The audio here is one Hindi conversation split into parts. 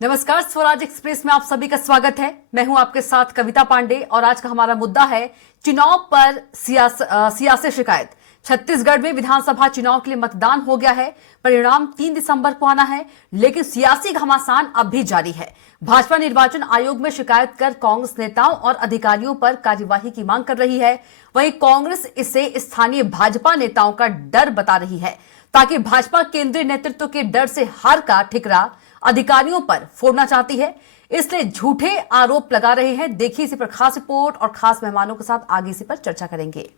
नमस्कार, स्वराज एक्सप्रेस में आप सभी का स्वागत है। मैं हूं आपके साथ कविता पांडे और आज का हमारा मुद्दा है चुनाव पर सियासी शिकायत। छत्तीसगढ़ में विधानसभा चुनाव के लिए मतदान हो गया है। परिणाम 3 दिसंबर को आना है, लेकिन सियासी घमासान अब भी जारी है। भाजपा निर्वाचन आयोग में शिकायत कर कांग्रेस नेताओं और अधिकारियों पर कार्यवाही की मांग कर रही है। वहीं कांग्रेस इसे स्थानीय भाजपा नेताओं का डर बता रही है, ताकि भाजपा केंद्रीय नेतृत्व के डर से हार का ठिकरा अधिकारियों पर फोड़ना चाहती है, इसलिए झूठे आरोप लगा रहे हैं। देखिए इसी पर खास रिपोर्ट और खास मेहमानों के साथ आगे इसी पर चर्चा करेंगे।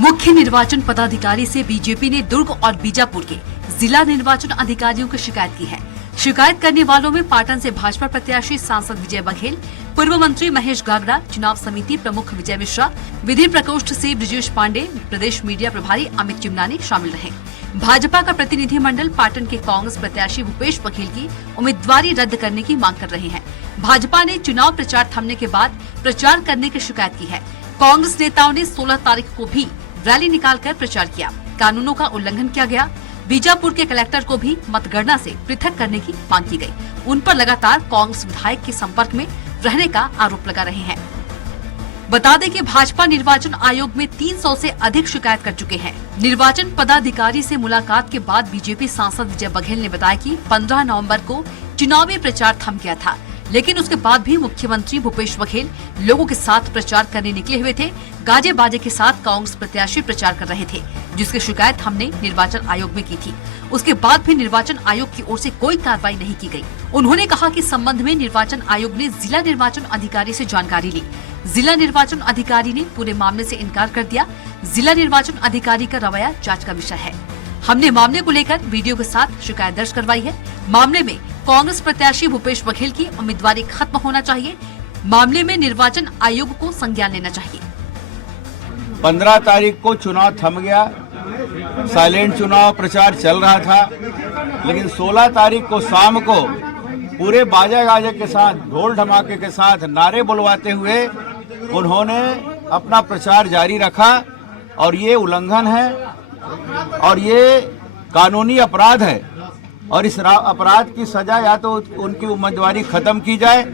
मुख्य निर्वाचन पदाधिकारी से बीजेपी ने दुर्ग और बीजापुर के जिला निर्वाचन अधिकारियों की शिकायत की है। शिकायत करने वालों में पाटन से भाजपा प्रत्याशी सांसद विजय बघेल, पूर्व मंत्री महेश गागड़ा, चुनाव समिति प्रमुख विजय मिश्रा, विधि प्रकोष्ठ से ब्रिजेश पांडे, प्रदेश मीडिया प्रभारी अमित चिमनानी शामिल रहे। भाजपा का प्रतिनिधिमंडल पाटन के कांग्रेस प्रत्याशी भूपेश बघेल की उम्मीदवारी रद्द करने की मांग कर रहे हैं। भाजपा ने चुनाव प्रचार थमने के बाद प्रचार करने की शिकायत की है। कांग्रेस नेताओं ने 16 तारीख को भी रैली निकालकर प्रचार किया। कानूनों का उल्लंघन किया गया। बीजापुर के कलेक्टर को भी मतगणना से पृथक करने की मांग की गई। उन पर लगातार कांग्रेस विधायक के संपर्क में रहने का आरोप लगा रहे हैं। बता दें कि भाजपा निर्वाचन आयोग में 300 से अधिक शिकायत कर चुके हैं। निर्वाचन पदाधिकारी से मुलाकात के बाद बीजेपी सांसद विजय बघेल ने बताया कि 15 नवंबर को चुनावी प्रचार थम गया था, लेकिन उसके बाद भी मुख्यमंत्री भूपेश बघेल लोगों के साथ प्रचार करने निकले हुए थे। गाजे बाजे के साथ कांग्रेस प्रत्याशी प्रचार कर रहे थे, जिसकी शिकायत हमने निर्वाचन आयोग में की थी। उसके बाद भी निर्वाचन आयोग की ओर से कोई कार्रवाई नहीं की गई। उन्होंने कहा कि संबंध में निर्वाचन आयोग ने जिला निर्वाचन अधिकारी से जानकारी ली। जिला निर्वाचन अधिकारी ने पूरे मामले से इनकार कर दिया। जिला निर्वाचन अधिकारी का रवैया जांच का विषय है। हमने मामले को लेकर वीडियो के साथ शिकायत दर्ज करवाई है। मामले में कांग्रेस प्रत्याशी भूपेश बघेल की उम्मीदवारी खत्म होना चाहिए। मामले में निर्वाचन आयोग को संज्ञान लेना चाहिए। 15 तारीख को चुनाव थम गया, साइलेंट चुनाव प्रचार चल रहा था, लेकिन 16 तारीख को शाम को पूरे बाजा गाजे के साथ, ढोल धमाके के साथ, नारे बुलवाते हुए उन्होंने अपना प्रचार जारी रखा। और ये उल्लंघन है और ये कानूनी अपराध है, और इस अपराध की सजा या तो उनकी उम्मीदवारी खत्म की जाए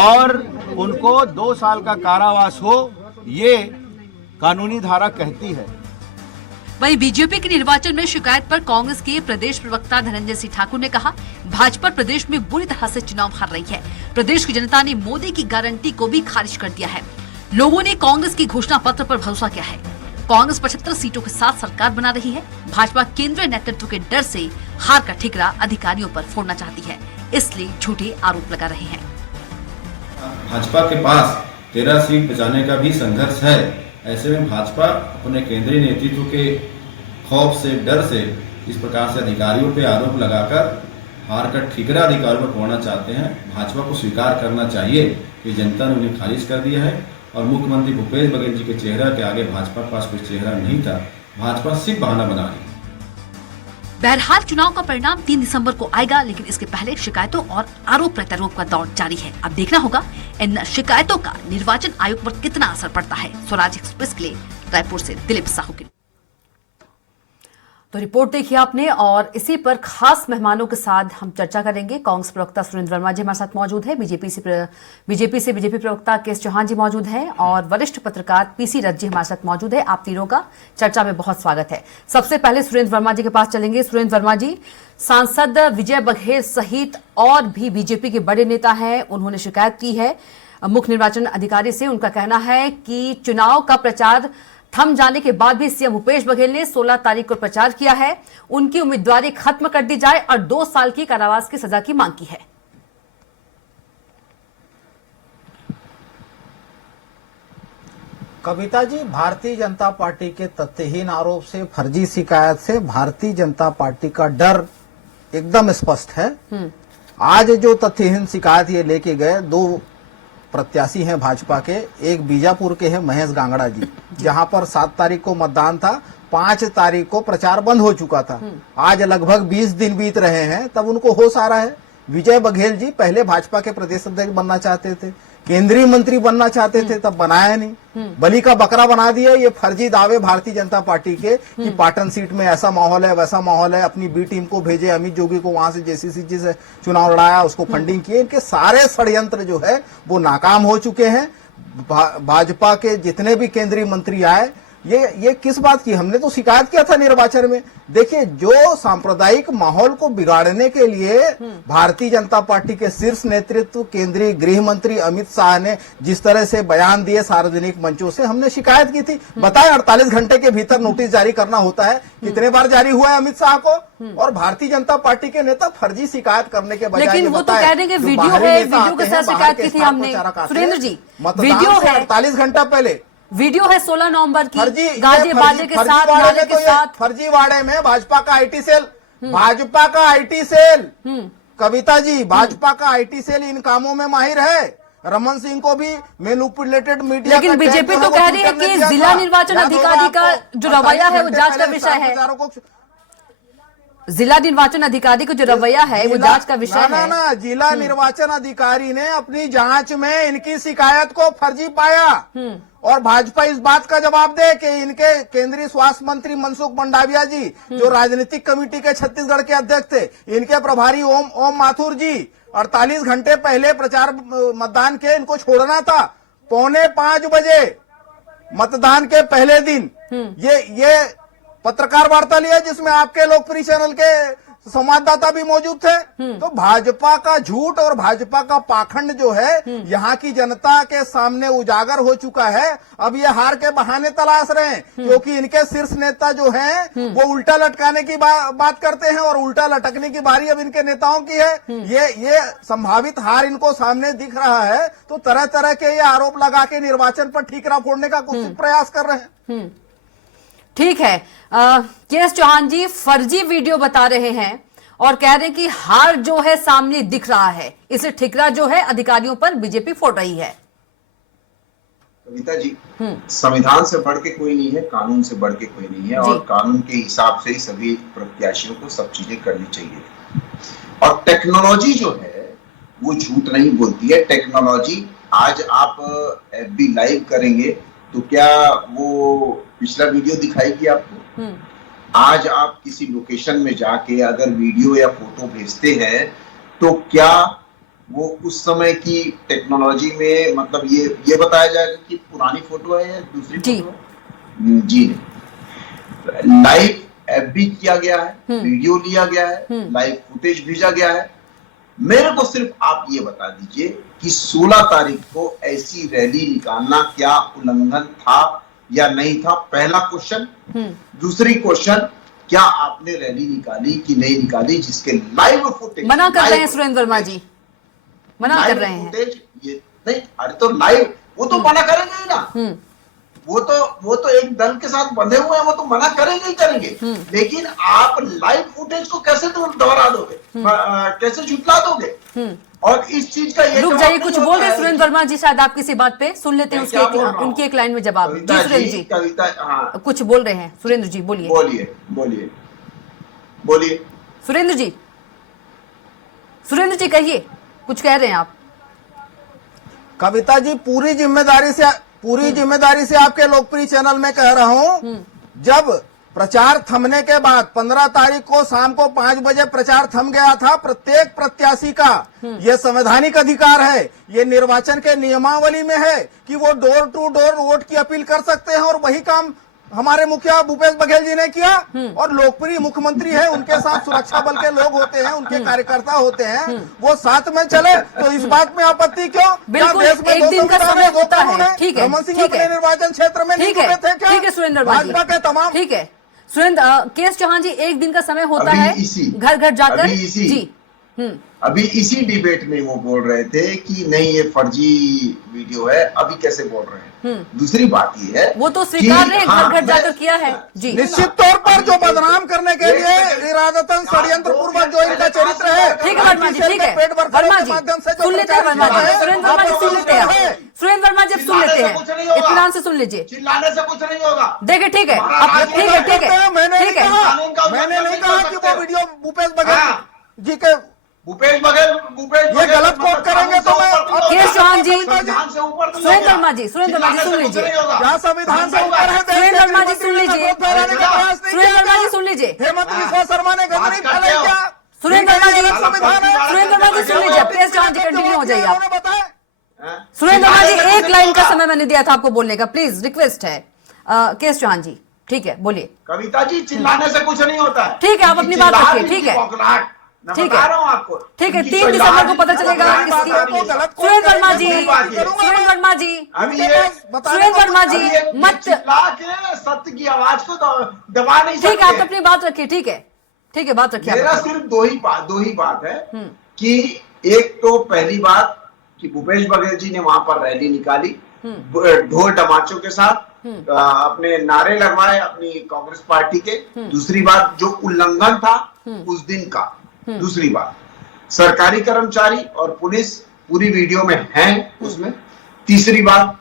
और उनको 2 साल का कारावास हो, ये कानूनी धारा कहती है। वहीं बीजेपी के निर्वाचन में शिकायत पर कांग्रेस के प्रदेश प्रवक्ता धनंजय सिंह ठाकुर ने कहा, भाजपा प्रदेश में बुरी तरह से चुनाव हार रही है। प्रदेश की जनता ने मोदी की गारंटी को भी खारिज कर दिया है। लोगों ने कांग्रेस की घोषणा पत्र पर भरोसा किया है। कांग्रेस 75 सीटों के साथ सरकार बना रही है। भाजपा केंद्रीय नेतृत्व के डर से हार का ठिकरा अधिकारियों पर फोड़ना चाहती है, इसलिए झूठे आरोप लगा रहे हैं। भाजपा के पास 13 सीट बचाने का भी संघर्ष है। ऐसे में भाजपा अपने केंद्रीय नेतृत्व के खौफ से, डर से इस प्रकार से अधिकारियों पे आरोप लगाकर हार का ठिकरा अधिकारियों पर फोड़ना चाहते हैं। भाजपा को स्वीकार करना चाहिए कि जनता ने उन्हें खारिज कर दिया है और मुख्यमंत्री भूपेश बघेल जी के चेहरा के आगे भाजपा के पास कोई चेहरा नहीं था। भाजपा सिर्फ बहाना बना रही है। बहरहाल चुनाव का परिणाम 3 दिसंबर को आएगा, लेकिन इसके पहले शिकायतों और आरोप प्रत्यारोप का दौर जारी है। अब देखना होगा इन शिकायतों का निर्वाचन आयोग पर कितना असर पड़ता है। स्वराज एक्सप्रेस के लिए रायपुर से दिलीप साहू की तो रिपोर्ट देखिए आपने, और इसी पर खास मेहमानों के साथ हम चर्चा करेंगे। कांग्रेस प्रवक्ता सुरेंद्र वर्मा जी हमारे साथ मौजूद है, बीजेपी से बीजेपी प्रवक्ता केएस चौहान जी मौजूद हैं, और वरिष्ठ पत्रकार पीसी रथ जी हमारे साथ मौजूद है। आप तीनों का चर्चा में बहुत स्वागत है। सबसे पहले सुरेंद्र वर्मा जी के पास चलेंगे। सुरेंद्र वर्मा जी, सांसद विजय बघेल सहित और भी बीजेपी के बड़े नेता हैं, उन्होंने शिकायत की है मुख्य निर्वाचन अधिकारी से। उनका कहना है कि चुनाव का प्रचार थम जाने के बाद भी सीएम भूपेश बघेल ने 16 तारीख को प्रचार किया है। उनकी उम्मीदवारी खत्म कर दी जाए और 2 साल की कारावास की सजा की मांग की है। कविता जी, भारतीय जनता पार्टी के तथ्यहीन आरोप से, फर्जी शिकायत से भारतीय जनता पार्टी का डर एकदम स्पष्ट है। आज जो तथ्यहीन शिकायत ये लेके गए, 2 प्रत्याशी हैं भाजपा के, एक बीजापुर के हैं महेश गागड़ा जी, जहां पर 7 तारीख को मतदान था, 5 तारीख को प्रचार बंद हो चुका था। आज लगभग 20 दिन बीत रहे हैं, तब उनको होश आ रहा है। विजय बघेल जी पहले भाजपा के प्रदेश अध्यक्ष बनना चाहते थे, केंद्रीय मंत्री बनना चाहते थे तब बनाया नहीं, बलि का बकरा बना दिया। ये फर्जी दावे भारतीय जनता पार्टी के कि पाटन सीट में ऐसा माहौल है वैसा माहौल है, अपनी बी टीम को भेजे, अमित जोगी को वहां से जेसीसी से चुनाव लड़ाया, उसको फंडिंग किए। इनके सारे षड्यंत्र जो है वो नाकाम हो चुके हैं। भाजपा के जितने भी केंद्रीय मंत्री आए, ये किस बात की, हमने तो शिकायत किया था निर्वाचन में। देखिए, जो सांप्रदायिक माहौल को बिगाड़ने के लिए भारतीय जनता पार्टी के शीर्ष नेतृत्व, केंद्रीय गृह मंत्री अमित शाह ने जिस तरह से बयान दिए सार्वजनिक मंचों से, हमने शिकायत की थी। बताएं, 48 घंटे के भीतर नोटिस जारी करना होता है, कितने बार जारी हुआ है अमित शाह को? और भारतीय जनता पार्टी के नेता फर्जी शिकायत करने के बजाय, लेकिन वो तो कह रहे हैं कि वीडियो है, वीडियो के साथ शिकायत की थी हमने। सुरेंद्र जी, वीडियो है 48 घंटा पहले, वीडियो है 16 नवंबर की, फर्जी गाजे बाजे के साथ, नारे के साथ। फर्जीवाड़े में भाजपा का आईटी सेल, भाजपा का आईटी सेल, कविता जी, भाजपा का आईटी सेल इन कामों में माहिर है। रमन सिंह को भी मैनिपुलेटेड मीडिया, लेकिन बीजेपी तो कह रही है कि जिला निर्वाचन अधिकारी का जो रवैया है वो जांच का विषय है। जिला निर्वाचन अधिकारी का जो रवैया है वो जांच का विषय है। ना, जिला निर्वाचन अधिकारी ने अपनी जांच में इनकी शिकायत को फर्जी पाया, और भाजपा इस बात का जवाब दे कि इनके केंद्रीय स्वास्थ्य मंत्री मनसुख मंडाविया जी, जो राजनीतिक कमेटी के छत्तीसगढ़ के अध्यक्ष थे, इनके प्रभारी ओम माथुर जी 48 घंटे पहले प्रचार मतदान के इनको छोड़ना था। 4:45 बजे मतदान के पहले दिन ये पत्रकार वार्ता लिया जिसमें आपके लोकप्रिय चैनल के संवाददाता भी मौजूद थे। तो भाजपा का झूठ और भाजपा का पाखंड जो है यहाँ की जनता के सामने उजागर हो चुका है। अब ये हार के बहाने तलाश रहे हैं, क्योंकि इनके शीर्ष नेता जो हैं वो उल्टा लटकाने की बात करते हैं, और उल्टा लटकने की बारी अब इनके नेताओं की है। ये संभावित हार इनको सामने दिख रहा है, तो तरह तरह के ये आरोप लगा के निर्वाचन पर ठीकरा फोड़ने का कुछ प्रयास कर रहे हैं। ठीक है, केएस चौहान जी फर्जी वीडियो बता रहे हैं और कह रहे हैं कि हार जो है सामने दिख रहा है, इसे ठिकरा जो है अधिकारियों पर बीजेपी फोड़ रही है। कविता जी, संविधान से बढ़ के कोई नहीं है, कानून से बढ़ के कोई नहीं है, और कानून के हिसाब से ही सभी प्रत्याशियों को सब चीजें करनी चाहिए। और टेक्नोलॉजी जो है वो झूठ नहीं बोलती है। टेक्नोलॉजी, आज आप एफबी लाइव करेंगे तो क्या वो पिछला वीडियो दिखाएगी आपको? आज आप किसी लोकेशन में जाके अगर वीडियो या फोटो भेजते हैं तो क्या वो उस समय की टेक्नोलॉजी में, मतलब ये बताया जाएगा कि पुरानी फोटो है या दूसरी फोटो है? जी नहीं। लाइव एफबी किया गया है, वीडियो लिया गया है, लाइव फुटेज भेजा गया है। मेरे को सिर्फ आप ये बता दीजिए कि 16 तारीख को ऐसी रैली निकालना क्या उल्लंघन था या नहीं था? पहला क्वेश्चन। दूसरी क्वेश्चन, क्या आपने रैली निकाली कि नहीं निकाली जिसके लाइव फुटेज? मना कर रहे हैं सुरेंद्र वर्मा जी, मना कर रहे हैं। ये नहीं, अरे तो लाइव वो तो मना करेंगे ही ना। वो तो एक दल के साथ बंधे हुए हैं, वो तो मना करेंगे ही करेंगे। लेकिन आप लाइव फुटेज को कैसे दोहरा दोगे, कैसे झुटला दोगे? और इस चीज का ये रुक जाइए, कुछ बोल रहे सुरेंद्र वर्मा जी, शायद आप किसी बात पे सुन लेते हैं उनकी एक लाइन में जवाब। जी सुरेंद्र जी, कविता, हाँ, कुछ बोल रहे हैं सुरेंद्र जी, बोलिए बोलिए। सुरेंद्र जी कहिए, कुछ कह रहे हैं आप। कविता जी, पूरी जिम्मेदारी से आपके लोकप्रिय चैनल में कह रहा हूं, जब प्रचार थमने के बाद 15 तारीख को शाम को 5 बजे प्रचार थम गया था, प्रत्येक प्रत्याशी का ये संवैधानिक अधिकार है, ये निर्वाचन के नियमावली में है कि वो डोर टू डोर वोट की अपील कर सकते हैं, और वही काम हमारे मुखिया भूपेश बघेल जी ने किया। और लोकप्रिय मुख्यमंत्री है, उनके साथ सुरक्षा बल के लोग होते हैं, उनके कार्यकर्ता होते हैं, वो साथ में चले, तो इस बात में आपत्ति क्यों? बिल्कुल, एक दिन का समय होता है। ठीक है, रमन सिंह अपने निर्वाचन क्षेत्र में नहीं घूमे थे क्या? ठीक है सुरेंद्र, भाजपा के तमाम, ठीक है सुरेंद्र, केएस चौहान जी, एक दिन का समय होता है घर घर जाकर। जी, अभी इसी डिबेट में वो बोल रहे थे कि नहीं ये फर्जी वीडियो है, अभी कैसे बोल रहे हैं? दूसरी बात ये है, वो तो स्वीकार रहे, घर घर जाकर किया है। जी, निश्चित तौर पर जो बदनाम करने के लिए इरादतन षड्यंत्र पूर्वक जो इनका चरित्र है। ठीक है वर्मा जी, ठीक है वर्मा जी, सुन लेते हैं वर्मा जी, सुरेंद्र वर्मा जी सुन लेते हैं, सुरेंद्र वर्मा जी सुन लेते हैं, इत्मीनान से सुन लीजिए। चिल्लाने से कुछ नहीं होगा। देखिए, ठीक है, मैंने नहीं कहा कि वो वीडियो भूपेश बघेल जी के भूपेश बघेल ये गलत कोट करेंगे तो मैं केएस चौहान जी, संविधान से ऊपर तो सुरेंद्र वर्मा जी, सुरेंद्र वर्मा जी सुन लीजिए। क्या संविधान से ऊपर है? सुरेंद्र वर्मा जी सुन लीजिए। फैलाने का प्रयास नहीं सुरेंद्र वर्मा जी किया। सुन लीजिए। हेमंत बिस्वा शर्मा ने गंदगी फैलाई क्या? सुरेंद्र वर्मा जी, संविधान है। सुरेंद्र वर्मा जी सुन लीजिए। अब केएस चौहान जी कंटिन्यू हो जाइए आप। उन्होंने बताया सुरेंद्र वर्मा जी, एक लाइन का समय मैंने दिया था आपको बोलने का, प्लीज रिक्वेस्ट है। केएस चौहान जी ठीक है, बोलिए। कविता जी, चिल्लाने से कुछ नहीं होता है। ठीक है, आप अपनी बात रखिए, ठीक है। मैं ठीक बता है। रहा हूं आपको। ठीक है, इनकी 3 दिसंबर को पता चिल्लाहट चलेगा की किसकी। बात नहीं है। सुरेंद्र वर्मा जी, करूंगा। सुरेंद्र वर्मा जी, उनके पास बताने सुरेंद्र को वर्मा कुछ- जी, ये मत। चिल्ला के सत्य की आवाज को दबा नहीं सकते। ठीक है, आप अपनी बात रखिए। ठीक है, ठीक है, बात रखिए आप मेरा अपनी। सिर्फ दो ही बात है कि एक तो पहली बात कि भूपेश बघेल जी ने वहां पर रैली निकाली ढोल डमाचों के साथ, अपने नारे लगवाए अपनी कांग्रेस पार्टी के। दूसरी बात, जो उल्लंघन था उस दिन का। दूसरी बात, सरकारी कर्मचारी और पुलिस पूरी वीडियो में है उसमें। तीसरी बात,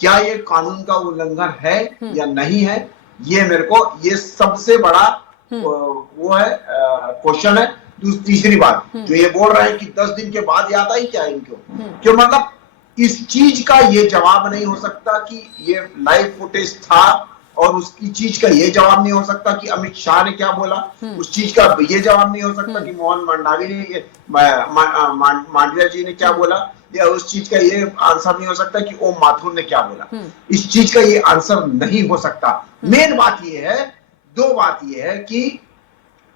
क्या ये कानून का उल्लंघन है या नहीं है, ये मेरे को ये सबसे बड़ा वो है क्वेश्चन है। तीसरी बात, जो ये बोल रहे हैं कि 10 दिन के बाद याद आई क्या इनको, क्यों मतलब इस चीज का ये जवाब नहीं हो सकता कि ये लाइव फुटेज था, और उसकी चीज का ये जवाब नहीं हो सकता कि अमित शाह ने क्या बोला, उस चीज का ये जवाब नहीं हो सकता कि मोहन मंडावी ने मांडविया जी ने क्या बोला, या उस चीज का ये आंसर नहीं हो सकता कि ओम माथुर ने क्या बोला। इस चीज का ये आंसर नहीं हो सकता। मेन बात ये है, दो बात ये है कि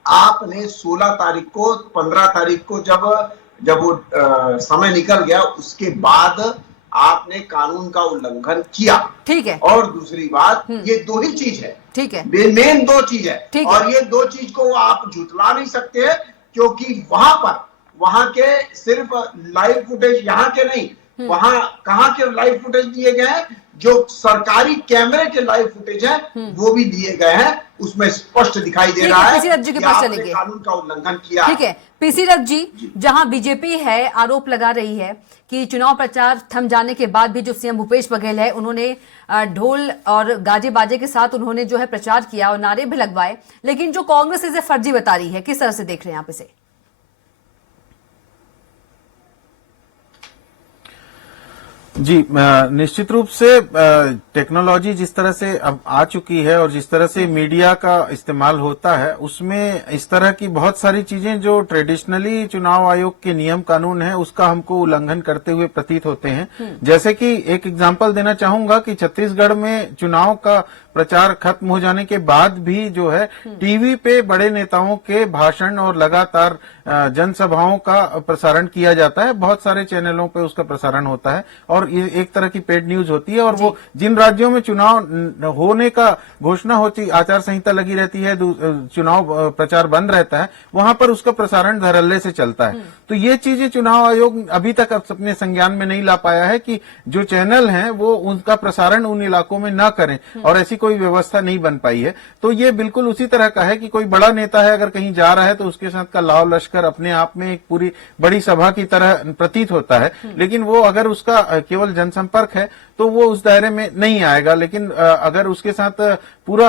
आपने 16 तारीख को 15 तारीख को जब वो समय निकल गया, उसके बाद आपने कानून का उल्लंघन किया। ठीक है। और दूसरी बात, ये दो ही चीज है। ठीक है, मेन दो चीज है। ठीक है। और ये दो चीज को आप झुठला नहीं सकते हैं, क्योंकि वहां के सिर्फ लाइव फुटेज यहाँ के नहीं, वहां कहाँ के लाइव फुटेज दिए गए हैं, जो सरकारी कैमरे के लाइव फुटेज है वो भी दिए गए हैं। उसमें स्पष्ट दिखाई दे ठीक रहा है, है पीसी रथ जी के कि पास आपने चलेंगे। कानून का उल्लंघन किया। ठीक है। पीसी रथ जी, जहां बीजेपी है आरोप लगा रही है कि चुनाव प्रचार थम जाने के बाद भी जो सीएम भूपेश बघेल है, उन्होंने ढोल और गाजे बाजे के साथ उन्होंने जो है प्रचार किया और नारे भी लगवाए, लेकिन जो कांग्रेस इसे फर्जी बता रही है, किस तरह से देख रहे हैं आप इसे? जी, निश्चित रूप से टेक्नोलॉजी जिस तरह से अब आ चुकी है और जिस तरह से मीडिया का इस्तेमाल होता है, उसमें इस तरह की बहुत सारी चीजें जो ट्रेडिशनली चुनाव आयोग के नियम कानून है उसका हमको उल्लंघन करते हुए प्रतीत होते हैं। जैसे कि एक एग्जांपल देना चाहूंगा कि छत्तीसगढ़ में चुनाव का प्रचार खत्म हो जाने के बाद भी जो है टीवी पे बड़े नेताओं के भाषण और लगातार जनसभाओं का प्रसारण किया जाता है। बहुत सारे चैनलों पे उसका प्रसारण होता है और ये एक तरह की पेड न्यूज होती है। और वो जिन राज्यों में चुनाव होने का घोषणा होती, आचार संहिता लगी रहती है, चुनाव प्रचार बंद रहता है, वहां पर उसका प्रसारण धड़ल्ले से चलता है। तो ये चीजें चुनाव आयोग अभी तक अपने संज्ञान में नहीं ला पाया है कि जो चैनल हैं वो उनका प्रसारण उन इलाकों में न करें, और ऐसी कोई व्यवस्था नहीं बन पाई है। तो ये बिल्कुल उसी तरह का है कि कोई बड़ा नेता है, अगर कहीं जा रहा है तो उसके साथ का लाव लश्कर अपने आप में एक पूरी बड़ी सभा की तरह प्रतीत होता है, लेकिन वो अगर उसका केवल जनसंपर्क है तो वो उस दायरे में नहीं आएगा। लेकिन अगर उसके साथ पूरा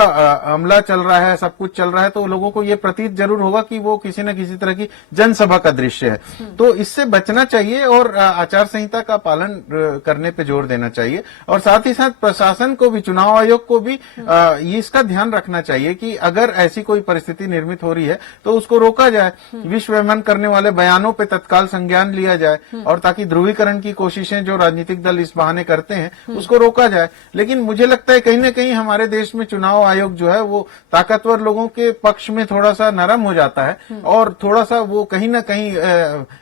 अमला चल रहा है, सब कुछ चल रहा है, तो लोगों को ये प्रतीत जरूर होगा कि वो किसी न किसी तरह की जनसभा का दृश्य है। तो इससे बचना चाहिए और आचार संहिता का पालन करने पे जोर देना चाहिए। और साथ ही साथ प्रशासन को भी, चुनाव आयोग को भी ये इसका ध्यान रखना चाहिए कि अगर ऐसी कोई परिस्थिति निर्मित हो रही है तो उसको रोका जाए, विश्वभ्रमण करने वाले बयानों पे तत्काल संज्ञान लिया जाए, और ताकि ध्रुवीकरण की कोशिशें जो राजनीतिक दल इस बहाने करते हैं उसको रोका जाए। लेकिन मुझे लगता है कहीं न कहीं हमारे देश में चुनाव आयोग जो है वो ताकतवर लोगों के पक्ष में थोड़ा सा नरम हो जाता है और थोड़ा सा वो कहीं न कहीं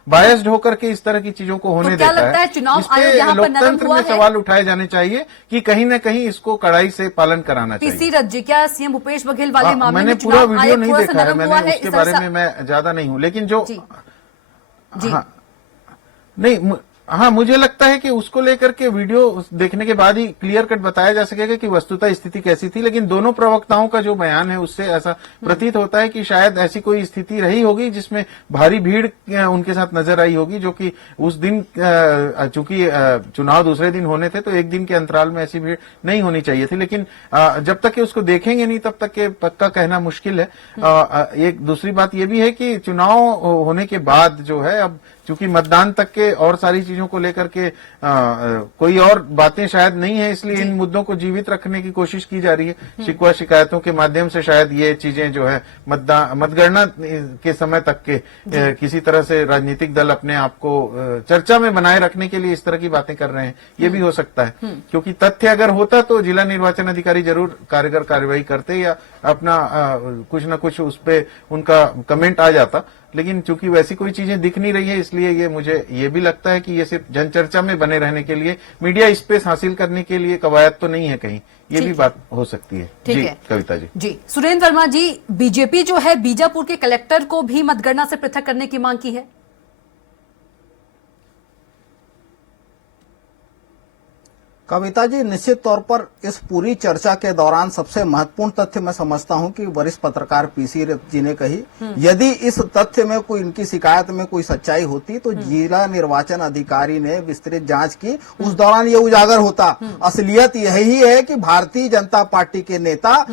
बायस्ड होकर के इस तरह की चीजों को होने क्या देता लगता है चुनाव इस पे आयोग यहाँ पर नरम लोकतंत्र हुआ में है? सवाल उठाए जाने चाहिए कि कहीं न कहीं इसको कड़ाई से पालन कराना चाहिए। पीसी रथ जी, क्या सीएम भूपेश बघेल वाले मामले मैंने में पूरा चुनाव वीडियो आयोग नहीं थोड़ा सा देखा है, नरम हुआ मैंने है? उसके इस बारे तरह में मैं ज्यादा नहीं हूं, लेकिन जो जी जी हाँ, नहीं हाँ, मुझे लगता है कि उसको लेकर के वीडियो देखने के बाद ही क्लियर कट बताया जा सकेगा कि वस्तुतः स्थिति कैसी थी, लेकिन दोनों प्रवक्ताओं का जो बयान है उससे ऐसा प्रतीत होता है कि शायद ऐसी कोई स्थिति रही होगी जिसमें भारी भीड़ उनके साथ नजर आई होगी, जो कि उस दिन चूंकि चुनाव दूसरे दिन होने थे तो एक दिन के अंतराल में ऐसी भीड़ नहीं होनी चाहिए थी, लेकिन जब तक कि उसको देखेंगे नहीं तब तक के पक्का कहना मुश्किल है। एक दूसरी बात यह भी है कि चुनाव होने के बाद जो है, अब चूंकि मतदान तक के और सारी चीजों को लेकर के कोई और बातें शायद नहीं है, इसलिए इन मुद्दों को जीवित रखने की कोशिश की जा रही है। शिकवा शिकायतों के माध्यम से शायद ये चीजें जो है मतगणना के समय तक के किसी तरह से राजनीतिक दल अपने आप को चर्चा में बनाए रखने के लिए इस तरह की बातें कर रहे हैं, ये भी हो सकता है। क्योंकि तथ्य अगर होता तो जिला निर्वाचन अधिकारी जरूर कारगर कार्रवाई करते या अपना कुछ न कुछ उस पर उनका कमेंट आ जाता, लेकिन चूंकि वैसी कोई चीजें दिख नहीं रही है, इसलिए ये मुझे ये भी लगता है कि ये सिर्फ जनचर्चा में बने रहने के लिए, मीडिया स्पेस हासिल करने के लिए कवायद तो नहीं है कहीं, ये भी बात हो सकती है। ठीक जी है कविता जी। जी सुरेंद्र वर्मा जी, बीजेपी जो है बीजापुर के कलेक्टर को भी मतगणना से पृथक करने की मांग की है। कविता जी, निश्चित तौर पर इस पूरी चर्चा के दौरान सबसे महत्वपूर्ण तथ्य मैं समझता हूं कि वरिष्ठ पत्रकार पीसी जी ने कही, यदि इस तथ्य में कोई, इनकी शिकायत में कोई सच्चाई होती तो जिला निर्वाचन अधिकारी ने विस्तृत जांच की, उस दौरान ये उजागर होता। असलियत यही है कि भारतीय जनता पार्टी के नेता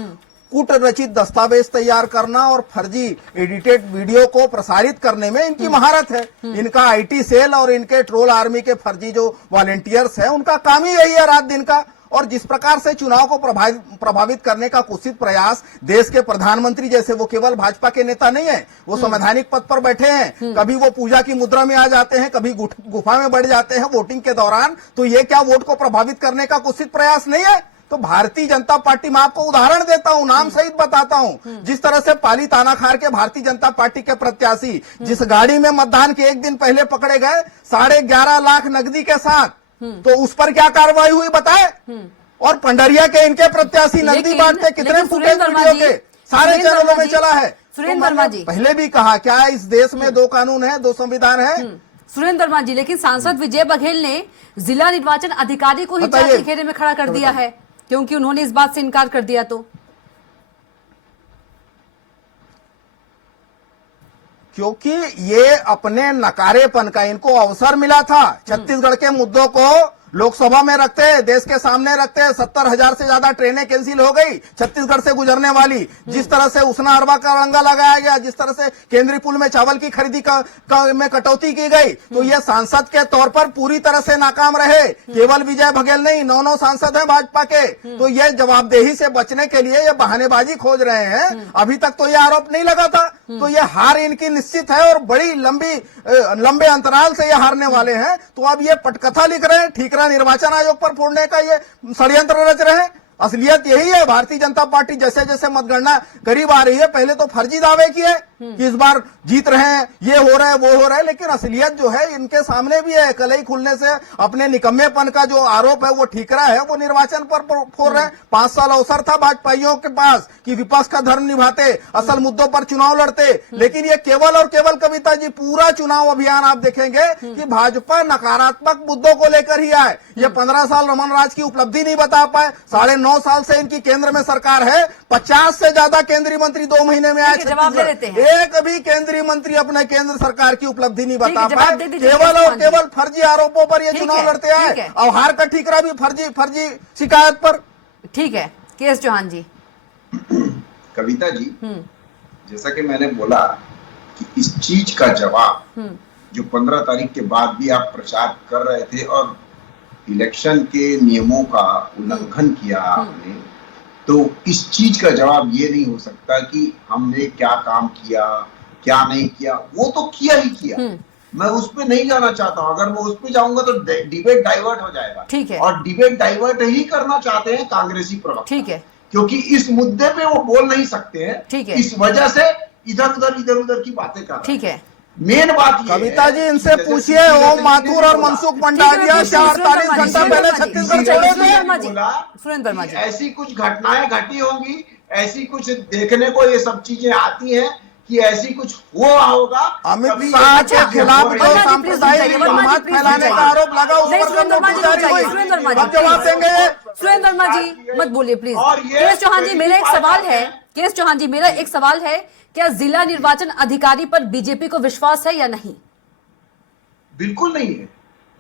कूट रचित दस्तावेज तैयार करना और फर्जी एडिटेड वीडियो को प्रसारित करने में इनकी महारत है। इनका आईटी सेल और इनके ट्रोल आर्मी के फर्जी जो वॉलेंटियर्स हैं, उनका काम ही यही है रात दिन का। और जिस प्रकार से चुनाव को प्रभावित करने का कुत्सित प्रयास देश के प्रधानमंत्री जैसे, वो केवल भाजपा के नेता नहीं है, वो संवैधानिक पद पर बैठे हैं, कभी वो पूजा की मुद्रा में आ जाते हैं, कभी गुफा में बढ़ जाते हैं वोटिंग के दौरान, तो ये क्या वोट को प्रभावित करने का कुत्सित प्रयास नहीं है? तो भारतीय जनता पार्टी, मैं आपको उदाहरण देता हूं, नाम सहित बताता हूं, जिस तरह से पाली तानाखार के भारतीय जनता पार्टी के प्रत्याशी जिस गाड़ी में मतदान के एक दिन पहले पकड़े गए 11.5 लाख नकदी के साथ, तो उस पर क्या कार्रवाई हुई बताए? और पंडरिया के इनके प्रत्याशी नकदी बांटते, कितने फुटेज वीडियो के सारे चैनलों में चला है। सुरेंद्र वर्मा जी, पहले भी कहा, क्या इस देश में 2 कानून है, 2 संविधान है? सुरेंद्र वर्मा जी, लेकिन सांसद विजय बघेल ने जिला निर्वाचन अधिकारी को ही जांच के घेरे में खड़ा कर दिया है, क्योंकि उन्होंने इस बात से इनकार कर दिया। तो क्योंकि ये अपने नकारेपन का इनको अवसर मिला था, छत्तीसगढ़ के मुद्दों को लोकसभा में रखते हैं, देश के सामने रखते हैं। 70,000 से ज्यादा ट्रेनें कैंसिल हो गई छत्तीसगढ़ से गुजरने वाली, जिस तरह से उसना अरबा का रंगा लगाया गया, जिस तरह से केंद्रीय पुल में चावल की खरीदी में कटौती की गई, तो ये सांसद के तौर पर पूरी तरह से नाकाम रहे। केवल विजय बघेल नहीं, 9 सांसद हैं भाजपा के, तो ये जवाबदेही से बचने के लिए ये बहानेबाजी खोज रहे हैं। अभी तक तो ये आरोप नहीं लगा था, तो ये हार इनकी निश्चित है और बड़ी लंबे अंतराल से ये हारने वाले हैं। तो अब ये पटकथा लिख रहे हैं, ठीकरा निर्वाचन आयोग पर फोड़ने का ये षड्यंत्र रच रहे हैं। असलियत यही है, भारतीय जनता पार्टी जैसे जैसे मतगणना करीब आ रही है, पहले तो फर्जी दावे किए कि इस बार जीत रहे हैं, ये हो रहा है, वो हो रहा है, लेकिन असलियत जो है इनके सामने भी है। कलई खुलने से अपने निकम्मेपन का जो आरोप है वो ठीकरा है, वो निर्वाचन पर फोड़ रहे हैं। 5 साल अवसर था भाजपाइयों के पास कि विपक्ष का धर्म निभाते, असल मुद्दों पर चुनाव लड़ते, लेकिन ये केवल और केवल, कविता जी, पूरा चुनाव अभियान आप देखेंगे कि भाजपा नकारात्मक मुद्दों को लेकर ही आए। ये 15 साल रमन राज की उपलब्धि नहीं बता पाए, 9.5 साल से इनकी केंद्र में सरकार है, 50 से ज्यादा केंद्रीय मंत्री 2 महीने में आए। जवाब दे देते हैं। एक भी केंद्रीय मंत्री अपने केंद्र सरकार की उपलब्धि नहीं बता पाए, केवल और केवल फर्जी आरोपों पर ये चुनाव लड़ते आए, और हार का ठीकरा भी फर्जी शिकायत पर। ठीक है, के.एस. चौहान जी। कविता जी, जैसा कि मैंने बोला कि इस चीज का जवाब जो 15 तारीख के बाद भी आप प्रचार कर रहे थे और इलेक्शन के नियमों का उल्लंघन किया आपने, तो इस चीज का जवाब ये नहीं हो सकता कि हमने क्या काम किया क्या नहीं किया, वो तो किया ही किया। मैं उस पे नहीं जाना चाहता हूं, अगर मैं उस पे जाऊंगा तो डिबेट डाइवर्ट हो जाएगा। ठीक है। और डिबेट डाइवर्ट ही करना चाहते हैं कांग्रेसी प्रवक्ता। ठीक है। क्योंकि इस मुद्दे पे वो बोल नहीं सकते हैं। ठीक है। इस वजह से इधर उधर की बातें कर रहे हैं। ठीक है। मेन बात ये कविता जी, इनसे पूछिए, ओम माथुर और मनसुख मंडाविया 48 घंटा पहले छत्तीसगढ़ छोड़े थे। सुरेंद्र वर्मा जी, ऐसी कुछ घटनाएं घटी होंगी, ऐसी कुछ देखने को ये सब चीजें आती हैं कि ऐसी कुछ हुआ होगा। अमित कभी शाह ये के चीजें खिलाफ हो रही जो हैं। वर्मा जी, सांप्रदायिक प्लीज वर्मा जी, उन्माद प्लीज फैलाने का आरोप लगा उस नहीं, पर सुरेंद्र वर्मा जी, जारी हुई। सुरेंद्र वर्मा जी, अब जवाब देंगे ये। सुरेंद्र वर्मा जी मत बोलिए प्लीज। और ये केएस चौहान जी, मेरा एक पाया सवाल जाता है, केएस चौहान जी, मेरा एक सवाल है, क्या जिला निर्वाचन अधिकारी पर बीजेपी को विश्वास है या नहीं? बिल्कुल नहीं है।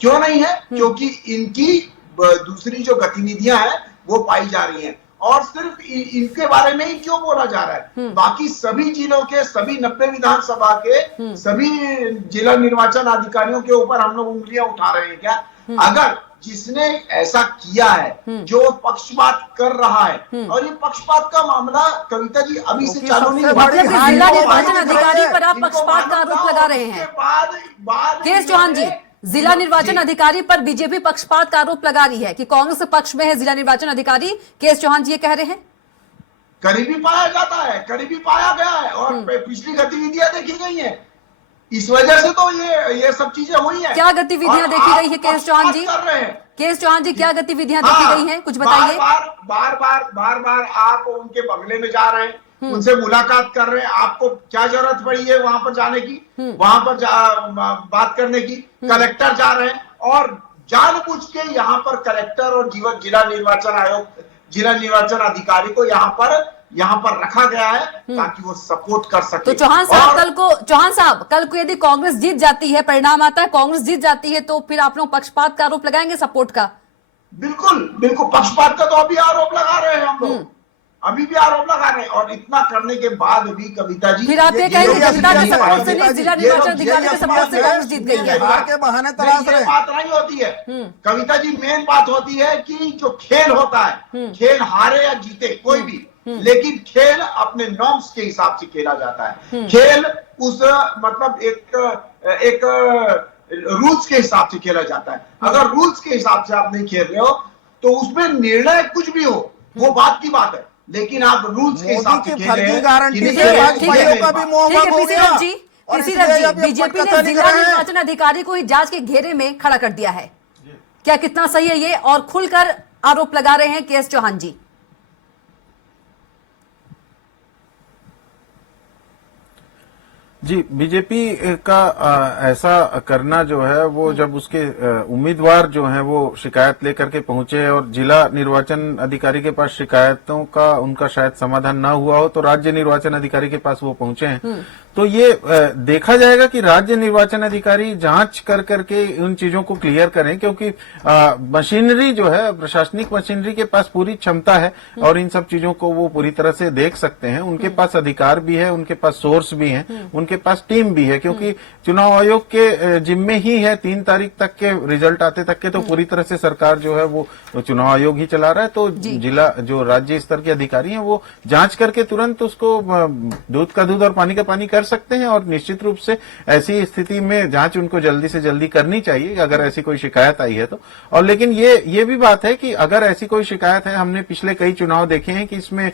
क्यों नहीं है? क्योंकि इनकी दूसरी जो गतिविधियां हैं वो पाई जा रही हैं, और सिर्फ इनके बारे में ही क्यों बोला जा रहा है? बाकी सभी जिलों के सभी 90 विधानसभा के सभी जिला निर्वाचन अधिकारियों के ऊपर हम लोग उंगलियां उठा रहे हैं क्या? अगर जिसने ऐसा किया है, जो पक्षपात कर रहा है, और ये पक्षपात का मामला कविता जी अभी से चालू नहीं हुआ। बड़ी मतलब हानि जिला हो निर्वाचन रही है। अधिकारी पर आप इनको पक्षपात का मालूम आरोप था, लगा रहे उसके हैं। बाद केएस चौहान जी, जिला निर्वाचन अधिकारी पर बीजेपी पक्षपात का आरोप लगा रही है कि कांग्रेस के पक्ष में है जिला निर्वाचन अधिकारी। केएस चौहान जी ये कह रहे हैं। करीबी पाया जाता है, करीबी पाया गया है, और पिछली गतिविधियां देखी गई हैं। इस वजह से तो ये सब चीजें हुई हैं। क्या गतिविधियां और देखी आप गई है केएस चौहान जी? पक्षपात कर रहे हैं। केएस चौहान जी, क्या गतिविधियां देखी गई हैं, कुछ बताइए। बार बार आप उनके बंगले में जा रहे हैं, उनसे मुलाकात कर रहे हैं। आपको क्या जरूरत पड़ी है वहां पर जाने की, वहां पर बात करने की? कलेक्टर जा रहे हैं, और जानबूझ के यहाँ पर कलेक्टर और जिला निर्वाचन अधिकारी को यहाँ पर रखा गया है ताकि वो सपोर्ट कर सके। तो चौहान साहब, कल को यदि कांग्रेस जीत जाती है, परिणाम आता है कांग्रेस जीत जाती है, तो फिर आप लोग पक्षपात का आरोप लगाएंगे, सपोर्ट का? बिल्कुल बिल्कुल, पक्षपात का तो अभी आरोप लगा रहे हैं हम लोग, अभी भी आरोप लगा रहे हैं। और इतना करने के बाद भी कविता जी, फिर आप ये कहेंगे कविता का सपोर्ट से नहीं, ये जिला निर्वाचन अधिकारी के सपोर्ट से कांग्रेस जीत गई है। हार के बहाने तलाश रहे ये हैं। बात नहीं होती है कविता जी। मेन बात होती है कि जो खेल होता है, खेल हारे या जीते कोई भी, लेकिन खेल अपने नॉर्म्स के हिसाब से खेला जाता है। खेल उस मतलब एक रूल्स के हिसाब से खेला जाता है। अगर रूल्स के हिसाब से आप नहीं खेल रहे हो तो उसमें निर्णय कुछ भी हो, वो बात की बात है, लेकिन आप रूल्स के हिसाब से मोदी की खेल रहे फर्जी हैं। गारंटी कि नहीं से खेल रहे हैं, भाजपाइयों का भी मोह ठीक है, भंग हो पीसी गया। रथ जी, और पीसी इसलिए रथ जी, अब ये बीजेपी ने पटकथा लिख जिला रहे हैं। निर्वाचन अधिकारी को ही जांच के घेरे में खड़ा कर दिया है। क्या कितना सही है ये, और खुलकर आरोप लगा रहे हैं केएस चौहान जी? जी, बीजेपी का ऐसा करना जो है वो जब उसके उम्मीदवार जो हैं वो शिकायत लेकर के पहुंचे और जिला निर्वाचन अधिकारी के पास शिकायतों का उनका शायद समाधान ना हुआ हो तो राज्य निर्वाचन अधिकारी के पास वो पहुंचे हैं। तो ये देखा जाएगा कि राज्य निर्वाचन अधिकारी जांच कर करके उन चीजों को क्लियर करें, क्योंकि मशीनरी जो है, प्रशासनिक मशीनरी के पास पूरी क्षमता है और इन सब चीजों को वो पूरी तरह से देख सकते हैं। उनके पास अधिकार भी है, उनके पास सोर्स भी है, उनके पास टीम भी है, क्योंकि चुनाव आयोग के जिम्मे ही है 3 तारीख तक के रिजल्ट आते तक के तो पूरी तरह से सरकार जो है वो चुनाव आयोग ही चला रहा है। तो जिला जो राज्य स्तर के अधिकारी हैं वो जांच करके तुरंत उसको दूध का दूध और पानी का पानी कर सकते हैं, और निश्चित रूप से ऐसी स्थिति में जांच उनको जल्दी से जल्दी करनी चाहिए अगर ऐसी कोई शिकायत आई है तो। और लेकिन ये भी बात है कि अगर ऐसी कोई शिकायत है, हमने पिछले कई चुनाव देखे हैं कि इसमें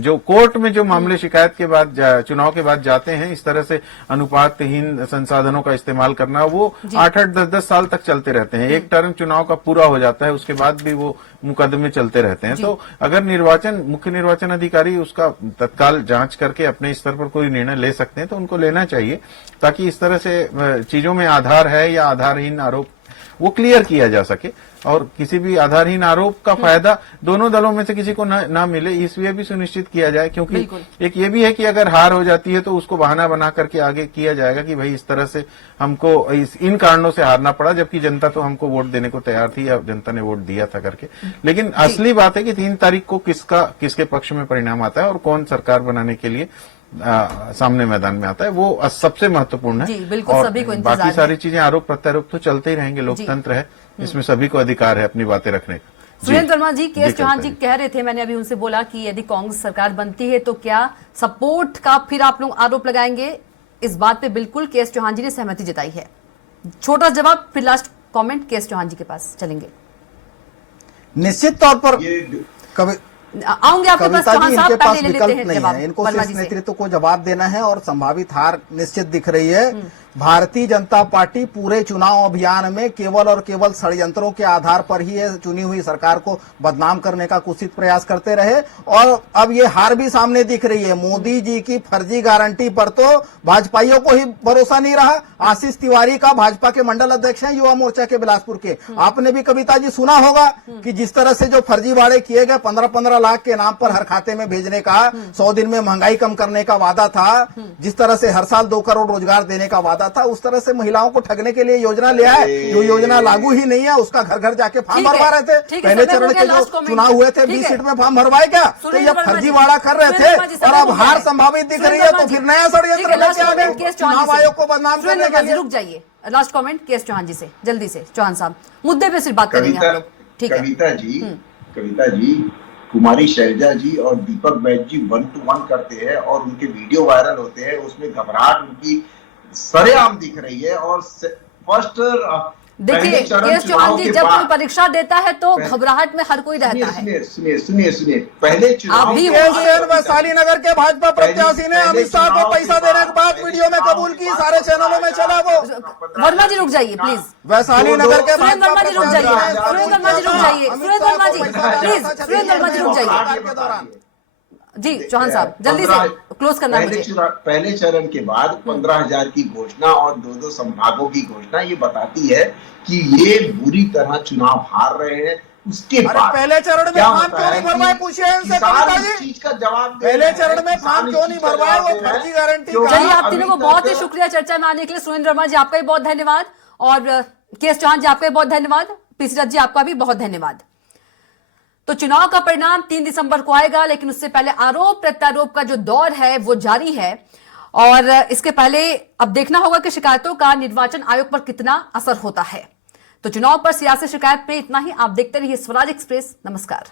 जो कोर्ट में जो मामले शिकायत के बाद चुनाव के बाद जाते हैं, इस तरह से अनुपातहीन संसाधनों का इस्तेमाल करना, वो 8-8, 10-10 साल तक चलते रहते हैं। एक टर्म चुनाव का पूरा हो जाता है, उसके बाद भी वो मुकदमे चलते रहते हैं। तो अगर मुख्य निर्वाचन अधिकारी उसका तत्काल जांच करके अपने स्तर पर कोई निर्णय ले सकते हैं तो उनको लेना चाहिए, ताकि इस तरह से चीजों में आधार है या आधारहीन आरोप वो क्लियर किया जा सके, और किसी भी आधारहीन आरोप का फायदा दोनों दलों में से किसी को ना मिले, इसलिए भी सुनिश्चित किया जाए। क्योंकि एक ये भी है कि अगर हार हो जाती है तो उसको बहाना बना करके आगे किया जाएगा कि भाई इस तरह से हमको इन कारणों से हारना पड़ा, जबकि जनता तो हमको वोट देने को तैयार थी या जनता ने वोट दिया था करके। लेकिन असली बात है कि 3 तारीख को किसके पक्ष में परिणाम आता है और कौन सरकार बनाने के लिए सामने मैदान में आता है, वो सबसे महत्वपूर्ण है। जी, बिल्कुल, और सभी को इंतजार बाकी है। सारी चीजें आरोप प्रत्यारोप तो चलते ही रहेंगे, लोकतंत्र है, इसमें सभी को अधिकार है अपनी बातें रखने का। सुरेंद्र वर्मा जी, केएस चौहान जी कविता कह रहे थे, मैंने अभी उनसे बोला कि यदि कांग्रेस सरकार बनती है तो क्या सपोर्ट का फिर आप लोग आरोप लगाएंगे? इस बात पे बिल्कुल केएस चौहान जी ने सहमति जताई है। छोटा जवाब, फिर लास्ट कमेंट केएस चौहान जी के पास चलेंगे। निश्चित तौर पर आऊंगे आपके पास कविता चौहान जी, साहब, इनके पास पहले ले विकल्प लेते हैं नहीं जवाब है, इनको वर्मा शीर्ष जी से। नेतृत्व को जवाब देना है और संभावित हार निश्चित दिख रही है। भारतीय जनता पार्टी पूरे चुनाव अभियान में केवल और केवल षड्यंत्रों के आधार पर ही चुनी हुई सरकार को बदनाम करने का कुत्सित प्रयास करते रहे और अब ये हार भी सामने दिख रही है। मोदी जी की फर्जी गारंटी पर तो भाजपाइयों को ही भरोसा नहीं रहा। आशीष तिवारी का भाजपा के मंडल अध्यक्ष हैं युवा मोर्चा के बिलासपुर के, आपने भी कविता जी सुना होगा कि जिस तरह से जो फर्जी वाड़े किए गए 15-15 लाख के नाम पर हर खाते में भेजने का, 100 दिन में महंगाई कम करने का वादा था, जिस तरह से हर साल 2 करोड़ रोजगार देने का वादा था, उस तरह से महिलाओं को ठगने के लिए योजना ले आए। जो योजना लागू ही नहीं है उसका घर घर जाके फॉर्म भरवा रहे थे। पहले चरण के जो चुनाव हुए थे 20 सीट में फॉर्म भरवाए क्या? तो ये फर्जीवाड़ा कर रहे थे और अब हार संभावित दिख रही है तो फिर नया षड्यंत्र लेके आ गए चुनाव आयोग को बदनाम करने के लिए। रुक जाइए, लास्ट कमेंट केएस चौहान जी से जल्दी से। चौहान साहब, मुद्दे पे सिर्फ बात करेंगे हम लोग, ठीक है? कविता जी, कुमारी शैलजा जी और दीपक बैज जी 1-to-1 करते हैं और उनके वीडियो वायरल होते हैं, उसमें घबराहट उनकी सरेआम दिख रही है। और फर्स्ट देखिए केएस चौहान जी, जब कोई परीक्षा देता है तो घबराहट में हर कोई रहता है। सुनिए पहले चुनाव वैशाली नगर के भाजपा प्रत्याशी ने अमित शाह को पैसा देने के बाद वीडियो में कबूल की, सारे चैनलों में चला वो। वर्मा जी रुक जाइए प्लीज, वैशाली नगर के सुरेंद्र वर्मा जी रुक जाइए, सुरेंद्र वर्मा जी रुक जाइए, सुरेंद्र वर्मा जी प्लीज, सुरेंद्र वर्मा जी रुक जाइए जी। चौहान साहब जल्दी से क्लोज करना है मुझे। पहले चरण के बाद 15,000 की घोषणा और 2-2 संभागों की घोषणा ये बताती है कि ये बुरी तरह चुनाव हार रहे हैं। उसके बाद पहले चरण में फॉर्म क्यों नहीं भरवाए, पूछिए इनसे कविता जी। चीज का जवाब पहले चरण में फॉर्म क्यों नहीं भरवाए, वो फर्जी गारंटी। चलिए, आप तीनों को बहुत ही शुक्रिया चर्चा में आने के लिए। सुरेंद्र वर्मा जी आपका भी बहुत धन्यवाद और केएस चौहान जी आपका भी बहुत धन्यवाद। पीसी दत्त जी आपका भी बहुत धन्यवाद। तो चुनाव का परिणाम 3 दिसंबर को आएगा, लेकिन उससे पहले आरोप प्रत्यारोप का जो दौर है वो जारी है और इसके पहले अब देखना होगा कि शिकायतों का निर्वाचन आयोग पर कितना असर होता है। तो चुनाव पर सियासी शिकायत पे इतना ही। आप देखते रहिए स्वराज एक्सप्रेस। नमस्कार।